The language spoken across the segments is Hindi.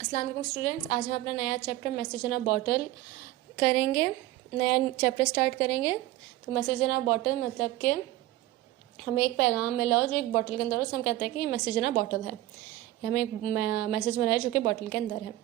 अस्सलाम वालेकुम स्टूडेंट्स, आज हम अपना नया chapter message in a bottle करेंगे। नया चैप्टर स्टार्ट करेंगे। तो मैसेज इन अ बॉटल मतलब कि हमें एक पैगाम मिला हो जो एक बॉटल के अंदर हो, तो हम कहते हैं कि ये मैसेज इन अ बॉटल है। ये हमें एक मैसेज मिला है जो कि बॉटल के अंदर है।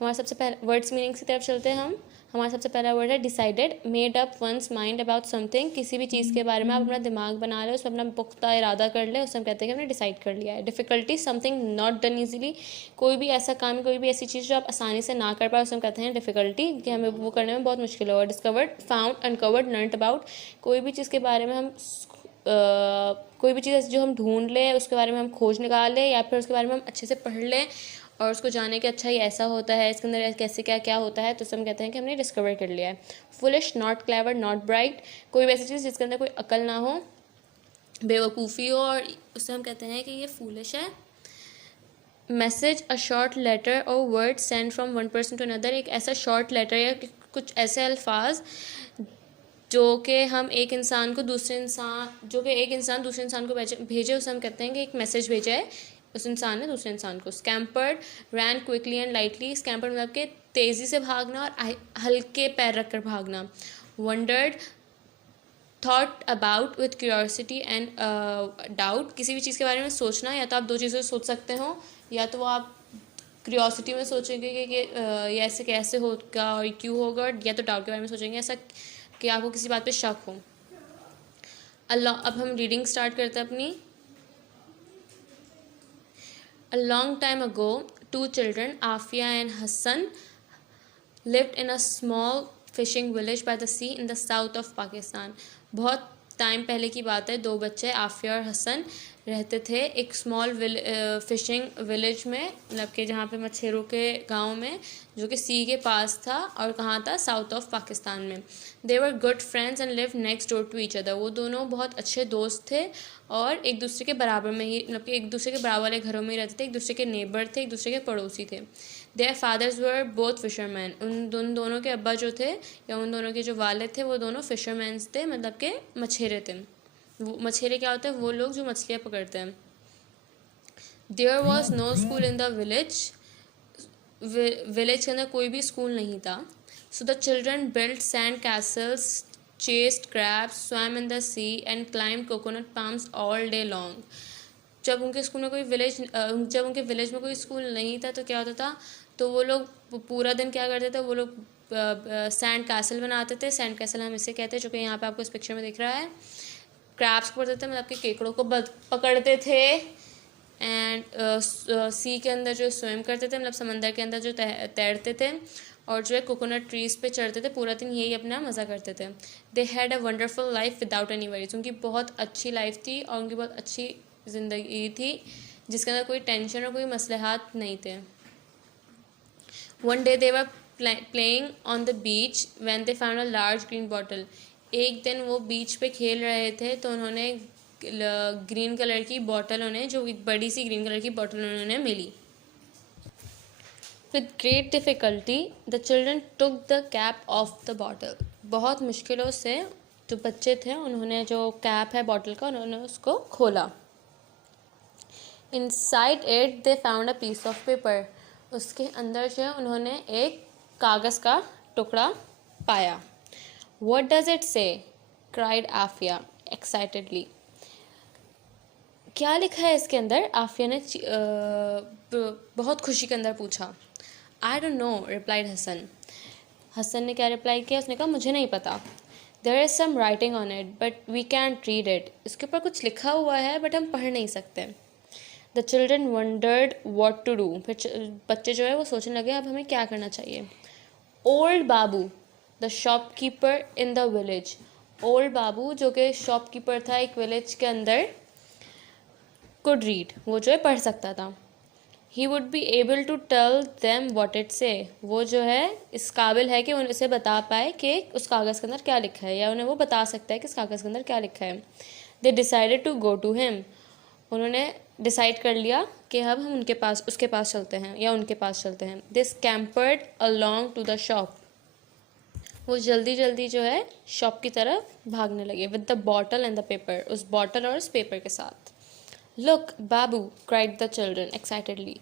हमारा सबसे पहला वर्ड्स मीनिंग्स की तरफ चलते हैं हम। हमारा सबसे पहला वर्ड है decided. Made up once mind about something. किसी भी चीज़ के बारे में आप अपना दिमाग बना ले, उसमें अपना पुख्ता इरादा कर ले, उससे हम कहते हैं कि हमने डिसाइड कर लिया है। Difficulty something not done easily. कोई भी ऐसा काम, कोई भी ऐसी चीज़ जो आप आसानी से ना कर पाए, उसे हम कहते हैं डिफ़िकल्टी, कि हमें वो करने में बहुत मुश्किल होगा। Discovered, found, uncovered, learned about. कोई भी चीज़ के बारे में हम कोई भी चीज़ जो हम ढूंढ लें, उसके बारे में हम खोज निकाल लें, या फिर उसके बारे में हम अच्छे से पढ़ लें और उसको जाने कि अच्छा ये ऐसा होता है, इसके अंदर कैसे क्या क्या होता है, तो उसे हम कहते हैं कि हमने डिस्कवर कर लिया है। Foolish, not clever, not bright. कोई भी ऐसी चीज़ जिसके अंदर कोई अकल ना हो, बेवकूफ़ी हो, और उससे हम कहते हैं कि ये फूलिश है। Message, a short letter or word send from one person to another. एक ऐसा शॉर्ट लेटर या कुछ ऐसे अल्फाज जो कि हम एक इंसान को दूसरे इंसान जो कि एक इंसान दूसरे इंसान को भेजे, उसे हम कहते हैं कि एक मैसेज भेजा है उस इंसान ने दूसरे इंसान को। स्कैम्पर्ड, रैन क्विकली एंड लाइटली। स्कैम्पर्ड मतलब कि तेज़ी से भागना और हल्के पैर रख कर भागना। Wondered, thought about with curiosity and doubt. किसी भी चीज़ के बारे में सोचना, या तो आप दो चीज़ों से सोच सकते हो, या तो वो आप क्यूरियोसिटी में सोचेंगे कि ये ऐसे कैसे होगा और क्यों होगा, या तो डाउट के बारे में सोचेंगे ऐसा कि आपको किसी बात पे शक हो। अब हम रीडिंग स्टार्ट करते हैं अपनी। A long time ago, two children, Afia and Hassan, lived in a small fishing village by the sea in the south of Pakistan. बहुत टाइम पहले की बात है, दो बच्चे आफिया और हसन रहते थे एक स्मॉल फिशिंग विलेज में, मतलब कि जहाँ पे मछेरों के गांव में, जो कि सी के पास था। और कहाँ था? साउथ ऑफ पाकिस्तान में। They were good friends and live next door to each other. वो दोनों बहुत अच्छे दोस्त थे और एक दूसरे के बराबर में ही, मतलब कि एक दूसरे के बराबर वाले घरों में ही रहते थे, एक दूसरे के नेबर थे, एक दूसरे के पड़ोसी थे। Their fathers were both fishermen. उन दोनों के अब्बा जो थे, या उन दोनों के जो वालिद थे, वो दोनों फिशरमैन्स थे, मतलब के मछेरे थे। वो मछेरे क्या होते हैं? वो लोग जो मछलियाँ पकड़ते हैं। There was no school in the village. Village के अंदर कोई भी स्कूल नहीं था। So the children build sand castles, chased crabs, swam in the sea and climbed coconut palms all day long. जब उनके स्कूल में कोई जब उनके विलेज में कोई स्कूल नहीं था, तो क्या होता था? तो वो लोग पूरा दिन क्या करते थे? वो लोग सैंड कैसल बनाते थे। सैंड कैसल हम इसे कहते हैं, जो कि यहाँ पे आपको इस पिक्चर में दिख रहा है। क्रैब्स पकड़ते थे, मतलब कि केकड़ों को पकड़ते थे। एंड सी के अंदर जो स्विम करते थे, मतलब समंदर के अंदर जो तैरते थे। और जो है कोकोनट ट्रीज़ पे चढ़ते थे। पूरा दिन यही अपना मज़ा करते थे। They had a wonderful life without any worries. उनकी बहुत अच्छी लाइफ थी और उनकी बहुत अच्छी ज़िंदगी थी, जिसके अंदर कोई टेंशन और कोई मसलहात नहीं थे। One day they were playing on the beach when they found a large green bottle. एक दिन वो बीच पे खेल रहे थे, तो उन्होंने ग्रीन कलर की बॉटल, उन्हें जो एक बड़ी सी ग्रीन कलर की बॉटल उन्होंने मिली। With great difficulty the children took the cap of the bottle. बहुत मुश्किलों से जो बच्चे थे, उन्होंने जो कैप है बॉटल का, उन्होंने उसको खोला। Inside it they found a piece of paper. उसके अंदर जो है उन्होंने एक कागज़ का टुकड़ा पाया। What does it say? cried Aafia excitedly. क्या लिखा है इसके अंदर? आफिया ने बहुत खुशी के अंदर पूछा। I don't know, replied Hasan. Hasan ने क्या रिप्लाई किया? उसने कहा मुझे नहीं पता। There is some writing on it, but we can't read it. इसके ऊपर कुछ लिखा हुआ है, बट हम पढ़ नहीं सकते। The children wondered what to do. फिर बच्चे जो है वो सोचने लगे अब हमें क्या करना चाहिए। Old Babu, the shopkeeper in the village. Old Babu जो कि शॉपकीपर था एक विलेज के अंदर, कुड रीड, वो जो है पढ़ सकता था। He would be able to tell them what it say. वो जो है इस काबिल है कि उसे बता पाए कि उस कागज़ के अंदर क्या लिखा है, या उन्हें वो बता सकता है कि इस कागज़ के अंदर क्या लिखा है। They decided to go to him. उन्होंने डिसाइड कर लिया कि अब हम उसके पास चलते हैं, या उनके पास चलते हैं। दे स्कैम्पर्ड अलॉन्ग टू द शॉप। वो जल्दी जल्दी जो है शॉप की तरफ भागने लगे। With the bottle and the paper, उस बॉटल और उस पेपर के साथ। Look Babu, cried the children excitedly.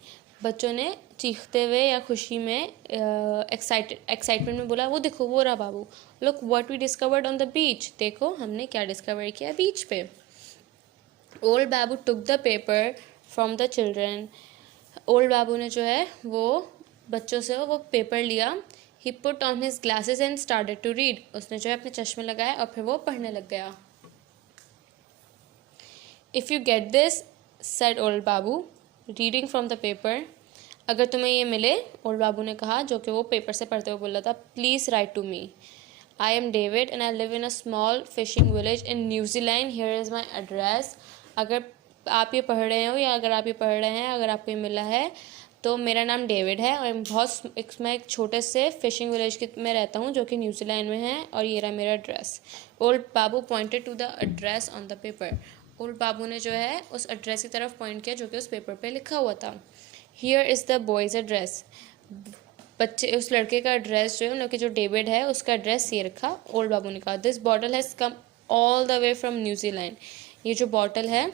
बच्चों ने चीखते हुए या खुशी में एक्साइटमेंट में बोला, वो देखो वो रहा Babu, look what we discovered on the beach, देखो हमने क्या डिस्कवर किया बीच पे। Old Babu took the paper from the children, old Babu ने जो है वो बच्चों से वो पेपर लिया। He put on his glasses and started to read, उसने जो है अपने चश्मे लगाए और फिर वो पढ़ने लग गया। If you get this, said old Babu reading from the paper, अगर तुम्हें ये मिले, ओल्ड बाबू ने कहा, जो कि वो पेपर से पढ़ते हुए बोला था, please write to me, I am David and I live in a small fishing village in New Zealand, here is my address. अगर आप ये पढ़ रहे हो या अगर आप ये पढ़ रहे हैं, अगर आपको ये मिला है, तो मेरा नाम डेविड है और मैं एक छोटे से फिशिंग विलेज में रहता हूँ जो कि न्यूजीलैंड में है, और ये रहा मेरा address. Old Babu pointed to the address on the paper, old Babu ने जो है उस एड्रेस की तरफ पॉइंट किया जो कि उस पेपर पे लिखा हुआ था। Here is the boys address, बच्चे उस लड़के का एड्रेस जो है, मतलब कि जो डेविड है उसका एड्रेस ये रखा। ओल्ड बाबू ने कहा, this bottle has come all the way from New Zealand, ये जो बॉटल है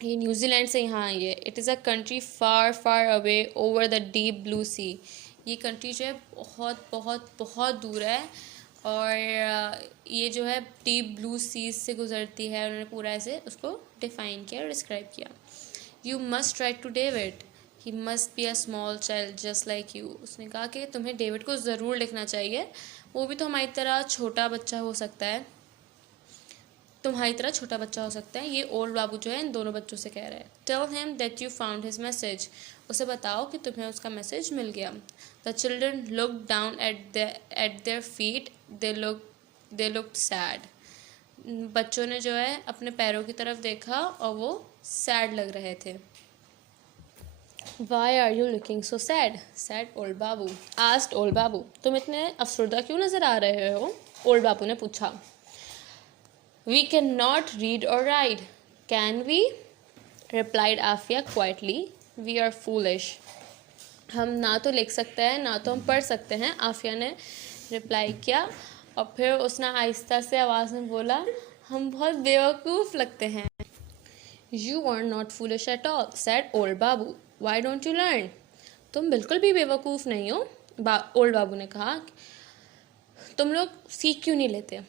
ये न्यूजीलैंड से यहाँ आई है। It is a country far far away over the deep blue sea, ये कंट्री जो है बहुत बहुत बहुत दूर है और ये जो है डीप ब्लू सीज से गुजरती है। उन्होंने पूरा ऐसे उसको डिफ़ाइन किया और डिस्क्राइब किया। You must write to David, he must be a small child just like you, उसने कहा कि तुम्हें डेविड को ज़रूर लिखना चाहिए, वो भी तो हमारी तरह छोटा बच्चा हो सकता है, तुम्हारी तरह छोटा बच्चा हो सकता है। ये ओल्ड बाबू जो है इन दोनों बच्चों से कह रहा है। Tell him that you found his message, उसे बताओ कि तुम्हें उसका मैसेज मिल गया। The children look down at their feet, they looked sad, बच्चों ने जो है अपने पैरों की तरफ देखा और वो सैड लग रहे थे। Why are you looking so sad? said old Babu. asked old बाबू, तुम इतने अफसरदा क्यों नज़र आ रहे हो? ओल्ड बाबू ने पूछा। We cannot read or write, can we? replied Afia quietly. We are foolish. हम ना तो लिख सकते हैं ना तो हम पढ़ सकते हैं, आफिया ने रिप्लाई किया और फिर उसने आहिस्ता से आवाज़ में बोला, हम बहुत बेवकूफ़ लगते हैं। You are not foolish at all, said old Babu. Why don't you learn? तुम बिल्कुल भी बेवकूफ़ नहीं हो, ओल्ड बाबू ने कहा। तुम लोग सीख क्यों नहीं लेते?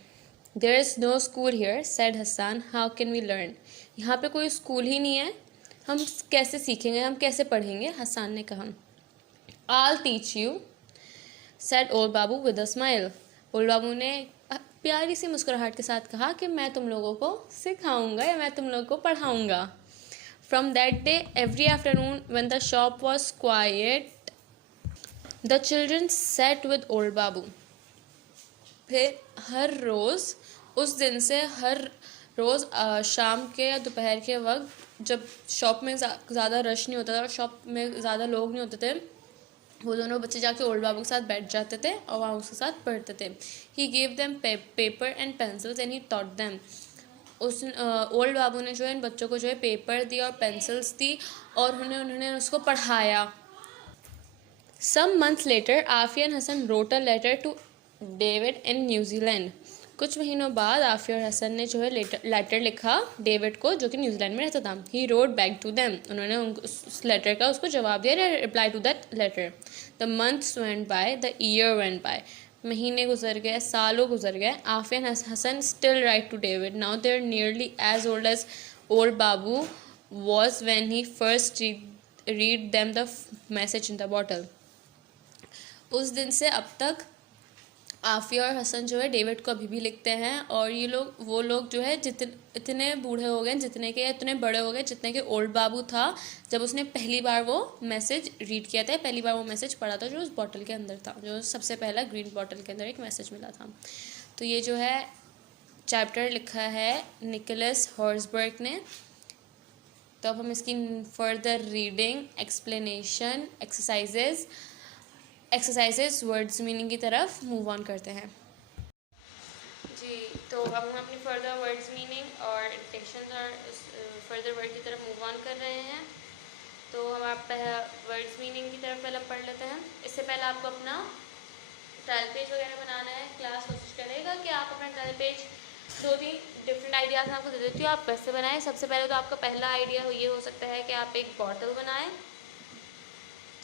There is no school here, said Hassan. How can we learn? यहाँ पे कोई स्कूल ही नहीं है, हम कैसे सीखेंगे, हम कैसे पढ़ेंगे? हसन ने कहा। I'll teach you, said old Babu with a smile. Old Babu ने प्यारी सी मुस्कुराहट के साथ कहा कि मैं तुम लोगों को सिखाऊंगा या मैं तुम लोगों को पढ़ाऊंगा। From that day, every afternoon when the shop was quiet, the children sat with old बाबू. फिर हर रोज़ उस दिन से हर रोज़ शाम के या दोपहर के वक्त जब शॉप में ज़्यादा रश नहीं होता था और शॉप में ज़्यादा लोग नहीं होते थे, वो दोनों बच्चे जाके ओल्ड बाबू के साथ बैठ जाते थे और वहाँ उसके साथ पढ़ते थे। He gave them paper and pencils and he taught them, उस ओल्ड बाबू ने जो है इन बच्चों को जो है पेपर दी और पेंसिल्स दी और उन्होंने उसको पढ़ाया। Some months later, Afia and Hassan wrote a letter to David in New Zealand. कुछ महीनों बाद आफिया और हसन ने जो है लेटर लिखा डेविड को, जो कि न्यूजीलैंड में रहता था। He wrote back to them, उन्होंने उस लेटर का उसको जवाब दिया, reply to that letter. The months went by, the year went by, महीने गुजर गए, सालों गुजर गए। Afia and Hasan still write to David, now they are nearly as old as old Babu was when he first read them the message in the bottle. उस दिन से अब तक आफिया और हसन जो है डेविड को अभी भी लिखते हैं और ये लोग वो लोग जो है इतने बूढ़े हो गए, जितने के इतने बड़े हो गए जितने के ओल्ड बाबू था जब उसने पहली बार वो मैसेज रीड किया था, पहली बार वो मैसेज पढ़ा था जो उस बॉटल के अंदर था, जो सबसे पहला ग्रीन बॉटल के अंदर एक मैसेज मिला था। तो ये जो है चैप्टर लिखा है निकोलस हॉर्सबर्ग ने। तो अब हम इसकी further reading, explanation, exercises words meaning की तरफ मूव ऑन करते हैं। जी, तो अब हम अपनी फर्दर वर्ड्स मीनिंग और डिक्टेशन और फर्दर वर्ड की तरफ मूव ऑन कर रहे हैं। तो हम आप वर्ड्स मीनिंग की तरफ पहले पढ़ लेते हैं। इससे पहले आपको अपना ट्रायल पेज वगैरह बनाना है। क्लास कोशिश करेगा कि आप अपना ट्रायल पेज 2-3 डिफरेंट आइडियाज़ मैं आपको दे देती हूँ, आप वैसे बनाएं। सबसे पहले तो आपका पहला आइडिया ये हो सकता है कि आप एक बॉटल बनाएं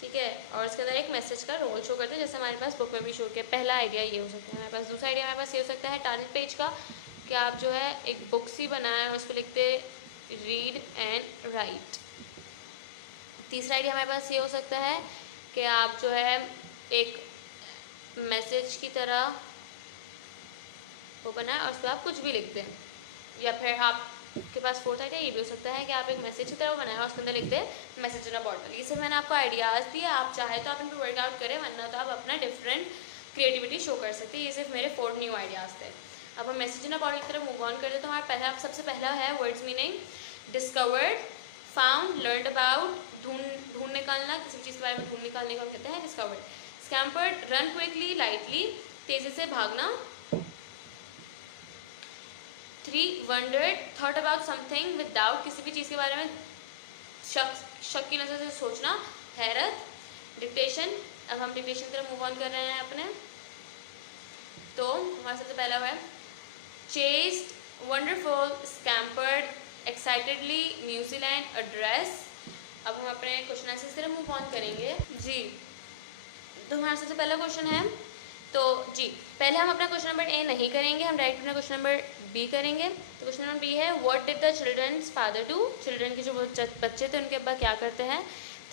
ठीक है, और इसके अंदर एक मैसेज का रोल शो करते हैं, जैसे हमारे पास बुक में भी शो किया। पहला आइडिया ये हो सकता है हमारे पास। दूसरा आइडिया हमारे पास ये हो सकता है टाइटल पेज का, कि आप जो है एक बुक सी बनाए और उस पर लिखते रीड एंड राइट। तीसरा आइडिया हमारे पास ये हो सकता है कि आप जो है एक मैसेज की तरह वो बनाए और उस पर आप कुछ भी लिखते हैं। या फिर आपके पास फोर्थ आइडिया ये भी हो सकता है कि आप एक मैसेज की तरह बनाए और उसके अंदर लिखते हैं मैसेज इन अ बॉटल। ये सब मैंने आपको आइडियाज़ दिए, आप चाहे तो आप इन पर वर्कआउट करें, वरना तो आप अपना डिफरेंट क्रिएटिविटी शो कर सकते हैं। ये सिर्फ मेरे 4 न्यू आइडियाज़ थे। अब हम मैसेज इन अ बॉटल की तरफ मूव ऑन करते हैं। तो हमारा पहला सबसे पहला है words meaning. Discovered, found, learn about, ढूंढ निकालना, किसी चीज़ के बारे में ढूंढ निकालने को हम कहते हैं discovered. Scampered, run quickly, lightly, तेज़ी से भागना। 3 wondered, thought about something with doubt, किसी भी चीज़ के बारे में शक की नज़र से सोचना, हैरत। डिक्टेशन, अब हम डिक्टेशन की तरफ मूव ऑन कर रहे हैं अपने। तो हमारा सबसे पहला है chased, wonderful, scampered, excitedly, New Zealand, address. अब हम अपने क्वेश्चन आंसर की तरफ मूव ऑन करेंगे। जी, तो हमारा सबसे पहला क्वेश्चन है, तो जी पहले हम अपना क्वेश्चन नंबर ए नहीं करेंगे, हम डायरेक्ट अपना क्वेश्चन नंबर बी करेंगे। तो क्वेश्चन नंबर बी है what did the children's father do. Children के जो बच्चे थे उनके अब्बा क्या करते हैं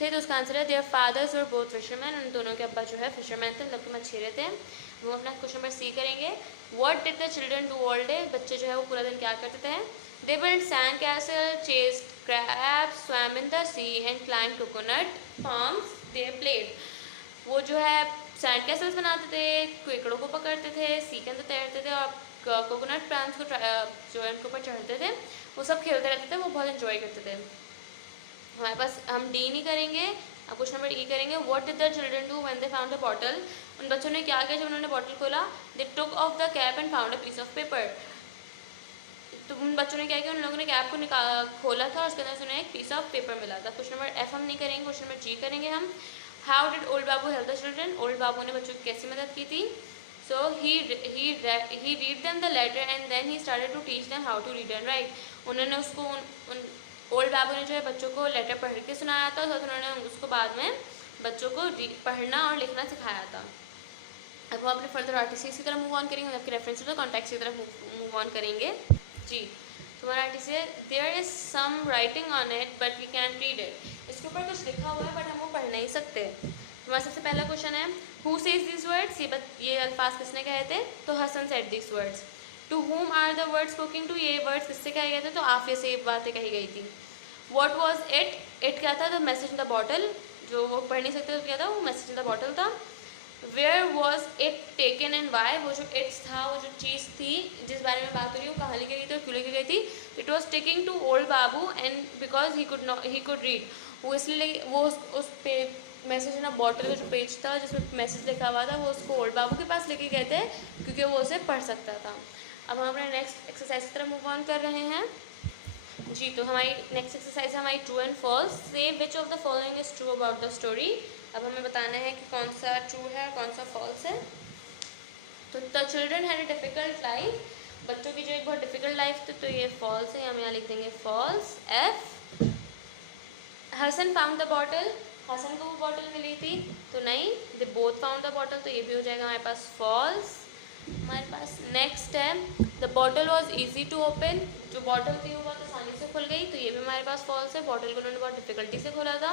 थे। तो उसका आंसर है their fathers were both fishermen, उन दोनों के अब्बा जो है फिशरमैन थे, मतलब कि मछेरे थे। हम अपना क्वेश्चन नंबर सी करेंगे। What did the children do all day. बच्चे जो है वो पूरा दिन क्या करते थे। They build sand castle, chased crabs, swam in the sea and climb coconut palms, they played. वो जो है सैंड कैसल्स बनाते थे, केकड़ों को पकड़ते थे, सी के अंदर तैरते थे और कोकोनट प्लांट्स को जो है उनके ऊपर चढ़ते थे, वो सब खेलते रहते थे, वो बहुत एंजॉय करते थे। हमारे पास हम डी नहीं करेंगे, अब क्वेश्चन नंबर ई करेंगे। What did the children do when they found the bottle. उन बच्चों ने क्या किया जब उन्होंने बॉटल खोला। They took off the cap and found a piece of paper. तो उन बच्चों ने क्या किया, उन लोगों ने कैप को खोला था और उसके अंदर से उन्हें एक पीस ऑफ पेपर मिला था। क्वेश्चन नंबर एफ हम नहीं करेंगे, क्वेश्चन नंबर जी करेंगे हम। How did old Babu help the children. Old Babu ने बच्चों की कैसी मदद की थी। So he read them the letter and then he started to teach them how to read and write. उन्होंने उसको ओल्ड बाबू ने जो है बच्चों को लेटर पढ़ के सुनाया था, और उन्होंने उसको बाद में बच्चों को पढ़ना और लिखना सिखाया था। अब हम अपने फर्दर आर्टिस्ट की तरफ मूव ऑन करेंगे, आपके रेफरेंस टू द कॉन्टेक्स्ट की तरफ मूव ऑन करेंगे। जी, तुम्हारा आर्टिस्ट है there is some writing on it but we can read it. इसके ऊपर कुछ लिखा हुआ है बट हम वो पढ़ नहीं सकते। तुम्हारा सबसे पहला क्वेश्चन है हु सेज दिस वर्ड्स। ये अल्फाज किसने कहे थे। तो Hasan said this words. To whom are the words spoken to. ये वर्ड्स किससे कहे गए थे। तो आफिया से ये बातें कही गई थी। What was it. इट क्या था। The message in the bottle. जो वो पढ़ नहीं सकते तो क्या था, वो मैसेज इन द बॉटल था। Where was it taken and why. वो जो इट्स था, वो जो चीज़ थी जिस बारे में बात हो रही है, वो कहाँ लेके गई थी और क्यों लेके गई थी। It was taking to old Babu and because he could read. वो इसलिए वो उस मैसेज ना बॉटल का जो पेज था जिसमें मैसेज लिखा हुआ था, वो उसको ओल्ड बाबू के पास लेके गए थे क्योंकि वो उसे पढ़ सकता था। अब हम अपने नेक्स्ट एक्सरसाइज की तरफ मूव ऑन कर रहे हैं। जी, तो हमारी नेक्स्ट एक्सरसाइज है हमारी true and false. Say which of the following is true about the story. अब हमें बताना है कि कौन सा ट्रू है और कौन सा फॉल्स है। तो the children had a difficult life. बच्चों की जो एक बहुत डिफिकल्ट लाइफ थी, तो ये फॉल्स है, हम यहाँ लिख देंगे false. F. Hasan found the bottle. Hasan को वो बॉटल मिली थी, तो नहीं। They both found the bottle, तो ये भी हो जाएगा हमारे पास फॉल्स। हमारे पास नेक्स्ट है the bottle was easy to open. जो बॉटल थी वो बहुत आसानी से खुल गई, तो ये भी हमारे पास फॉल्स है। बॉटल को उन्होंने बहुत डिफिकल्टी से खोला था।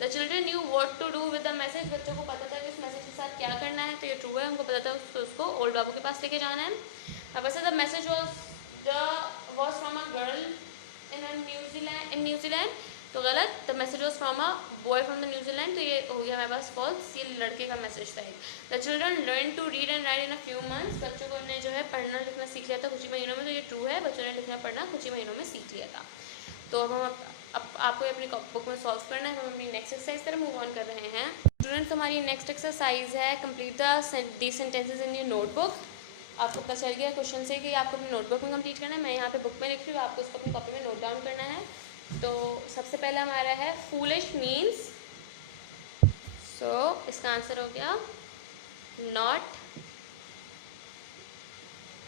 The children knew what to do with the message. बच्चों को पता था कि उस मैसेज के साथ क्या करना है, तो ये ट्रू है। उनको पता था उसको ओल्ड बाबू के पास लेके जाना है। अब वैसे the message was from a girl in New Zealand, तो गलत। The message was from a boy from the New Zealand, तो ये हो गया हमारे पास फॉल्स। ये लड़के का मैसेज था। The children learn to read and write in a few months. बच्चों को ने जो है पढ़ना लिखना सीख लिया था कुछ ही महीनों में, तो ये ट्रू है। बच्चों ने लिखना पढ़ना कुछ ही महीनों में सीख लिया था। तो अब हम आपको अपनी बुक में सॉल्व करना है। हम अपनी नेक्स्ट एक्सरसाइज तरफ मूव ऑन कर रहे हैं। स्टूडेंट्स, हमारी नेक्स्ट एक्सरसाइज है complete the sentences in your notebook. आपको पता चल गया क्वेश्चन से कि आपको अपनी नोटबुक में कंप्लीट करना है। मैं यहाँ पे बुक में लिख रही हूँ, आपको उसको अपनी कॉपी में नोट डाउन करना है। तो सबसे पहला हमारा है फूलिश मीन्स। सो इसका आंसर हो गया नॉट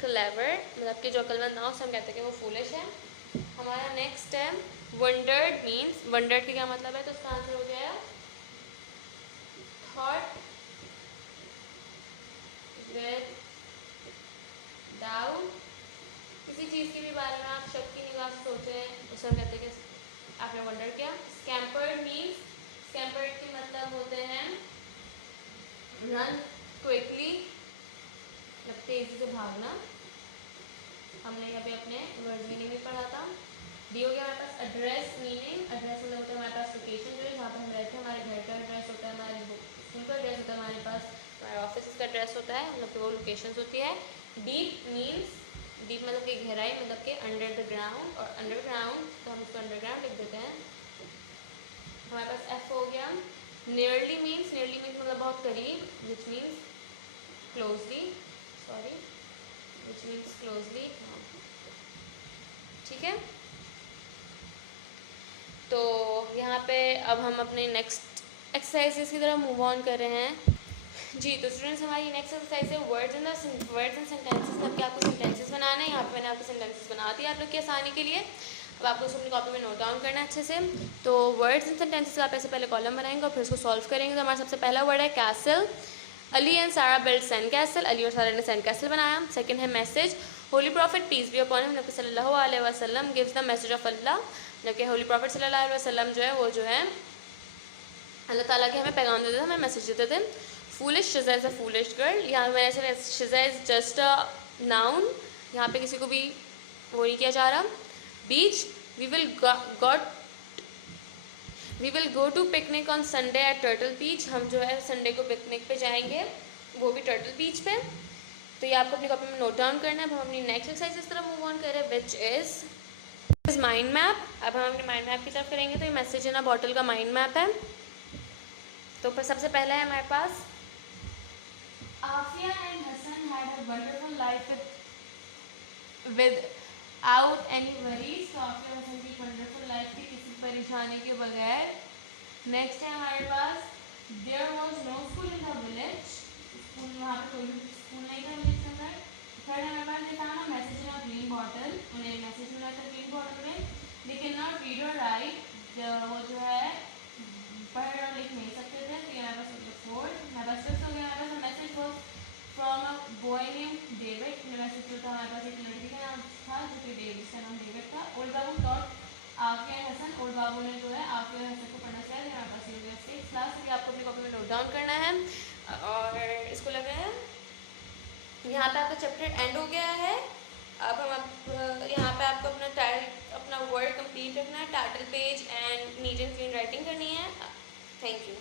क्लेवर, मतलब कि जो अक्लमंद ना हो उसे हम कहते हैं कि वो फूलिश है। हमारा नेक्स्ट है वंडर्ड मीन्स। वंडर्ड का क्या मतलब है, तो उसका आंसर हो गया थॉट विदाउट, किसी चीज़ के भी बारे में आप शक की निगाह से सोचते हैं उसे हम कहते हैं कि आपने वंडर किया। स्कैम्पर्ड मीन्स, स्कैम्पर्ड के मतलब होते हैं रन क्विकली, मतलब तेजी से भागना। हमने अभी अपने वर्ड मीनिंग में पढ़ा था। डी हो गया हमारे पास एड्रेस मीनिंग, एड्रेस मतलब होता है हमारे पास लोकेशन जो है जहाँ पर हम रहते हैं, हमारे घर का एड्रेस होता है, हमारे स्कूल का एड्रेस होता है, हमारे पास हमारे ऑफिस का एड्रेस होता है, मतलब वो लोकेशंस होती है। डीप मीन्स, डीप मतलब कि गहराई, मतलब कि अंडर द ग्राउंड, और अंडरग्राउंड तो हम उसको अंडरग्राउंड लिख देते हैं। हमारे पास एफ हो गया। नियरली मीन्स, नियरली मीन्स मतलब बहुत करीब, which means closely, sorry which means closely, ठीक है। तो यहाँ पे अब हम अपने नेक्स्ट एक्सरसाइजेस की तरफ मूव ऑन कर रहे हैं। जी तो स्टूडेंट्स हमारी नेक्स्ट एक्सरसाइज है वर्ड्स एंड सेंटेंसेस, मतलब कि आपको सेंटेंसेस बनाना है। यहाँ पे मैंने आपको सेंटेंसेस बना दिया आप लोग की आसानी के लिए। अब आपको उसको अपनी कॉपी में नोट डाउन करना है अच्छे से। तो वर्ड्स एंड सेंटेंसेस आप ऐसे पहले कॉलम बनाएंगे और फिर उसको सॉल्व करेंगे। तो हमारा सबसे पहला वर्ड है castle. Ali and Sara build sand castle, Ali और सारा ने सैंड कैसल बनाया। सेकंड है message, holy prophet peace be upon him नबी सल्लल्लाहु अलैहि वसल्लम gives the message of Allah, जबकि होली प्रॉफिट सल्लल्लाहु अलैहि वसल्लम जो है वो जो है अल्लाह ताला के हमें पैगाम देते थे, हमें मैसेज देते थे। Foolish, Shiza is a foolish girl, यहाँ मैंने ऐसे Shiza is just a noun, यहाँ पे किसी को भी वो नहीं किया जा रहा। Beach, we will go to picnic on Sunday at turtle beach, हम जो है संडे को पिकनिक पे जाएंगे, वो भी टर्टल बीच पे। तो ये आपको अपनी कॉपी में नोट डाउन करना है। अब हम अपनी नेक्स्ट एक्सरसाइज इस तरफ मूव ऑन कर रहे हैं, विच इज माइंड मैप। अब हम अपने माइंड मैप की तरफ करेंगे। तो ये मैसेज इन अ बॉटल का माइंड मैप है। तो सबसे पहला है हमारे पास, Afia and Hasan had a wonderful life without any worries. तो आफिया हसन की वंडरफुल लाइफ थी किसी परेशानी के बगैर। नेक्स्ट है हमारे पास, there was no school in the village, school वहाँ पर कोई भी स्कूल नहीं था विलेज के अंदर। थर्ड हमारे पास ये था ना message in a green bottle, उन्हें मैसेज मिला था ग्रीन बॉटल में, दे कैन नॉट रीड और राइट, वो जो है पढ़ और लिख नहीं सकते थे। तो ये हमारे पास हो गया फोर्थ। हमारे पास फिफ्थ हो गया हमारे पास message was from a boy name David, message जो था हमारे पास एक लड़की का नाम था जो कि डेविड, इसका नाम डेविड था। ओल्ड बाबू टॉट आफिया हसन, ओल्ड बाबू ने जो है आफिया हसन को पढ़ना चाहिए। हमारे पास ये हो गया सिक्स क्लास, ये आपको अपनी कॉपी में नोट डाउन करना है। और इसको लग रहा है यहाँ पे आपका चैप्टर एंड हो गया है। अब हम यहाँ पे आपको अपना अपना वर्ड कंप्लीट रखना है, title page and neat and clean writing करनी है। Thank you.